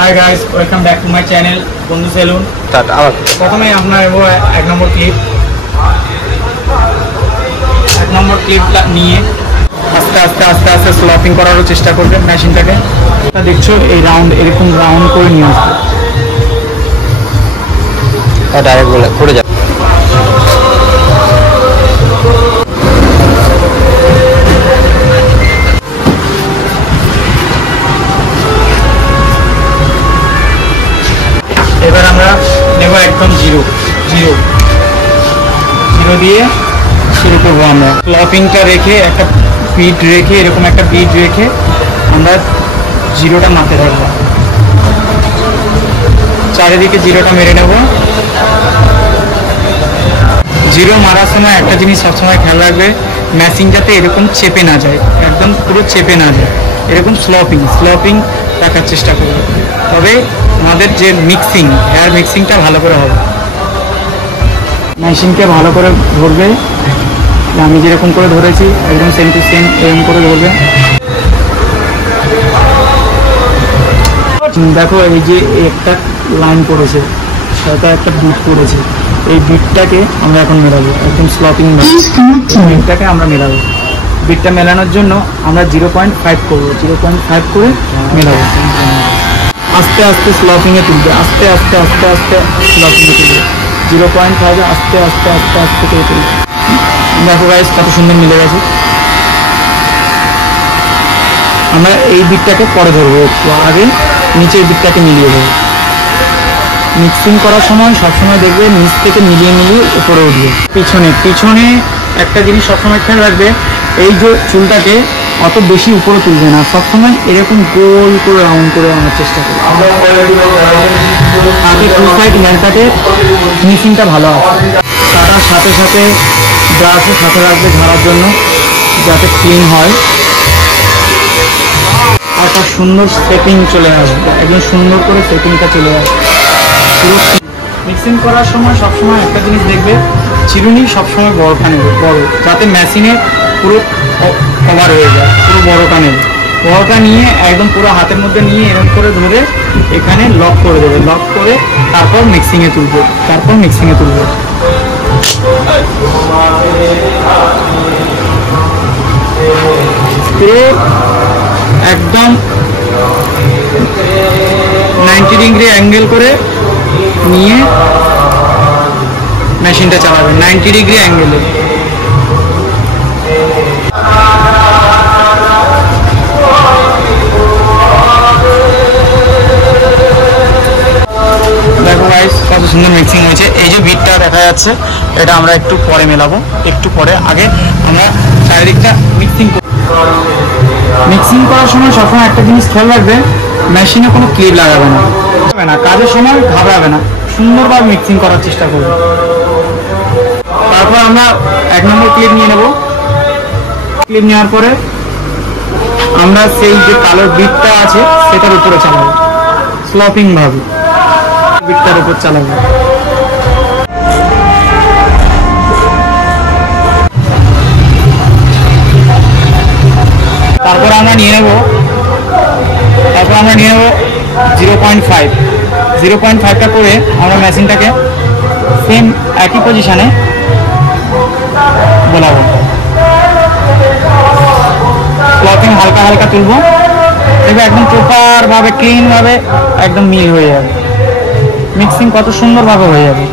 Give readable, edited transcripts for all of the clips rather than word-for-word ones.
Hi guys, welcome back to my channel বন্ধু salon. প্রথমে আপনার নেব এক নম্বর ক্লিপটা নিয়ে আস্তে আস্তে আস্তে আস্তে স্লপিং করারও চেষ্টা করবেন মেশিনটাকে। দেখছো এই রাউন্ড এরকম রাউন্ড করে নিয়ে আসবে, ডাইরেক্ট বলে করে যাবে। এবার আমরা নেব একদম জিরো দিয়ে শুরু করবো। আমরা ক্লপিংটা রেখে একটা বিট রেখে এরকম একটা বিট রেখে আমরা জিরোটা মাথায় রাখবো, চারিদিকে জিরোটা মেরে নেব। জিরো মারার সময় একটা জিনিস সবসময় খেয়াল রাখবে, মেশিন যাতে এরকম চেপে না যায়, একদম পুরো চেপে না যায়, এরকম স্লপিং রাখার চেষ্টা করবে। তবে আমাদের যে হেয়ার মিক্সিংটা ভালো করে হবে। মেশিনকে ভালো করে ধরবে, আমি যেরকম করে ধরেছি একদম সেম টু সেম এরকম করে ধরবে। দেখো এই যে একটা লাইন পড়েছে, সেটা একটা বিট পড়েছে, এই বিটটাকে আমরা এখন মেলাবো একদম স্লপিং বিটটাকে আমরা মেলাবো। বিটটা মেলানোর জন্য আমরা 0.5 করবো, 0.5 করে মেলাবো। আস্তে আস্তে স্লপিংয়ে তুলবে, আস্তে আস্তে স্লপিংয়ে তুলবে, 0.5 আস্তে আস্তে করে তুলবে। দেখো গাইস কত সুন্দর মিলে গেছে। আমরা এই বিটটাকে পরে ধরবো, একটু আগে নিচের বিটটাকে মিলিয়ে দেবো। মিক্সিং করার সময় সবসময় দেখবে নিচ থেকে মিলিয়ে উপরে উঠবে। পিছনে একটা জিনিস সবসময় খেয়াল রাখবে, এই যে চুলটাকে অত বেশি উপরে তুলবে না, সবসময় এরকম গোল করে রাউন্ড করে আনার চেষ্টা করবে। আগে টু সাইড নেলটাকে ফিনিশিংটা ভালো আসে। কাটার সাথে সাথে ব্রাশও সাথে রাখবে ঝাড়ার জন্য, যাতে ক্লিন হয়। আর তার সুন্দর সেটিং চলে আসবে, একদম সুন্দর করে সেটিংটা চলে আসবে। মিক্সিং করার সময় সবসময় একটা জিনিস দেখবে, চিরুনি সবসময় বড়টা নেবে, বড়, যাতে মেশিনে পুরো কভার হয়ে যায়। পুরো বড়টা নেবে, বড়টা নিয়ে একদম পুরো হাতের মধ্যে নিয়ে এরকম করে ধরে এখানে লক করে দেবে, লক করে তারপর মিক্সিংয়ে তুলবে। একদম 90 ডিগ্রি অ্যাঙ্গেল করে নিয়ে মেশিনটা চালাবে, 90 ডিগ্রি অ্যাঙ্গেলে। দেখো গাইস কত সুন্দর মিক্সিং হয়েছে। এই যে বিটটা দেখা যাচ্ছে, এটা আমরা একটু পরে মেলাবো, একটু পরে। আগে আমরা চারিদিকটা মিক্সিং করার সময় সবসময় একটা জিনিস খেয়াল রাখবে, মেশিনে কোনো ক্লিপ লাগাবে না, কাজের সময় ঘাবড়াবে না, সুন্দরভাবে মিক্সিং করার চেষ্টা করবে। তারপর আমরা এক নম্বর ক্লিপ নিয়ে নেব। ক্লিপ নেওয়ার পরে আমরা সেই যে কালো বিটটা আছে সেটার উপরে চালাবো, স্লপিং ভাবে বিটটার উপর চালাবো। তারপর আমরা নিয়ে নেব 0.5টা করে আমরা মেশিনটাকে সেম একই পজিশনে বোলাবো। ক্লথিং হালকা তুলবো, দেখবে একদম প্রপারভাবে ক্লিনভাবে একদম মিল হয়ে যাবে। মিক্সিং কত সুন্দরভাবে হয়ে যাবে।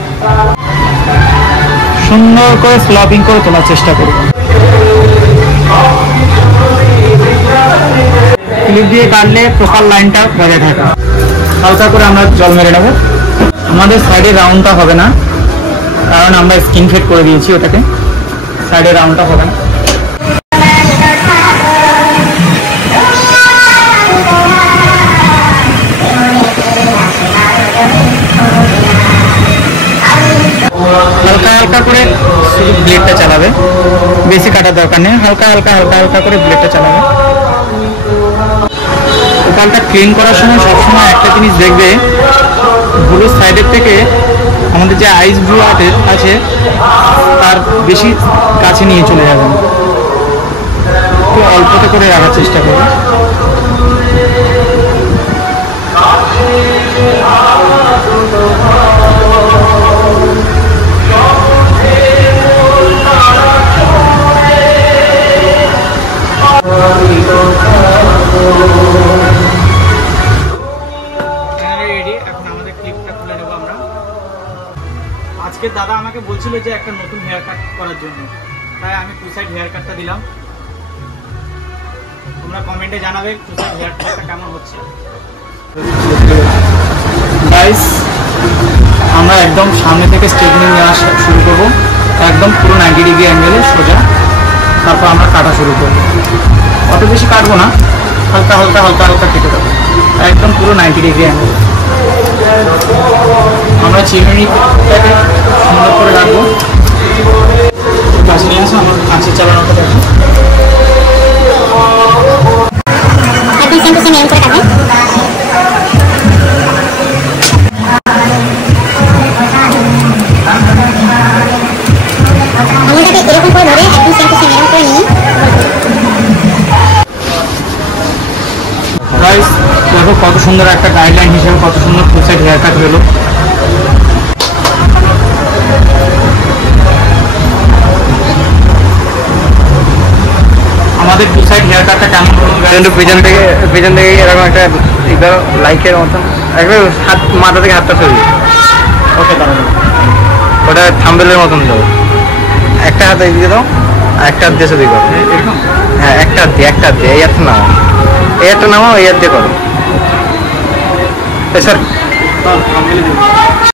সুন্দর করে স্লপিং করে তোলার চেষ্টা করবো। ক্লিপ দিয়ে কাটলে প্রপার লাইনটা বজায় থাকে। হালকা করে আমরা জল মেরে নেব। আমাদের সাইডে রাউন্ডটা হবে না, কারণ আমরা স্কিন ফেড করে দিয়েছি ওটাকে, সাইডে রাউন্ডটা হবে না। হালকা করে ব্লেডটা চালাবে, বেশি কাটার দরকার নেই, হালকা করে ব্লেডটা চালাবে। ওখানটা ক্লিন করার সময় সবসময় একটা জিনিস দেখবে, ব্লু সাইডের থেকে আমাদের যে আইস ব্লু আছে তার বেশি কাছে নিয়ে চলে যাবেন, একটু অল্পতে করে রাখার চেষ্টা করবেন। আজকে দাদা আমাকে বলছিল যে একটা নতুন হেয়ার কাট করার জন্য, তাই আমি টু সাইড হেয়ার কাটটা দিলাম। তোমরা কমেন্টে জানাবে টু সাইড হেয়ার কাটটা কেমন হচ্ছে। গাইস, আমরা একদম সামনে থেকে স্ট্রেটনিং নেওয়া শুরু করবো, একদম পুরো 90 ডিগ্রি অ্যাঙ্গেলে সোজা। তারপর আমরা কাটা শুরু করবো। অত বেশি কাটবো না, হালকা হালকা হালকা হালকা কেটে দেবো, একদম পুরো 90 ডিগ্রি অ্যাঙ্গেল। আমরা চিরুনিটাকে সুন্দর করে রাখবো। কাছে নিয়ে আসো, আমরা কাছে চালানোটা দেখো। গাইস, দেখো কত সুন্দর একটা গাইডলাইন হিসেবে কত সুন্দর টু সাইড হেয়ার কাট হলো। আমাদের টু সাইড হেয়ার কাটটা কেমন হলো? কিন্তু পিছন থেকে এরকম একটা লাইকের মতন একবার হাত, মাথা থেকে হাতটা সরিয়ে ওকে, দাঁড়ানো। ওটা থাম্বেলের মতন দাও। একটা হাত এদিকে দাও আর একটা হাত দিয়ে সরিয়ে করো। এরকম? হ্যাঁ, একটা হাত দিয়ে এই হাতটা নামাও, এই হাতটা নামাও, এই হাত দিয়ে করো। স্যার থাম্বনেলে দিবো।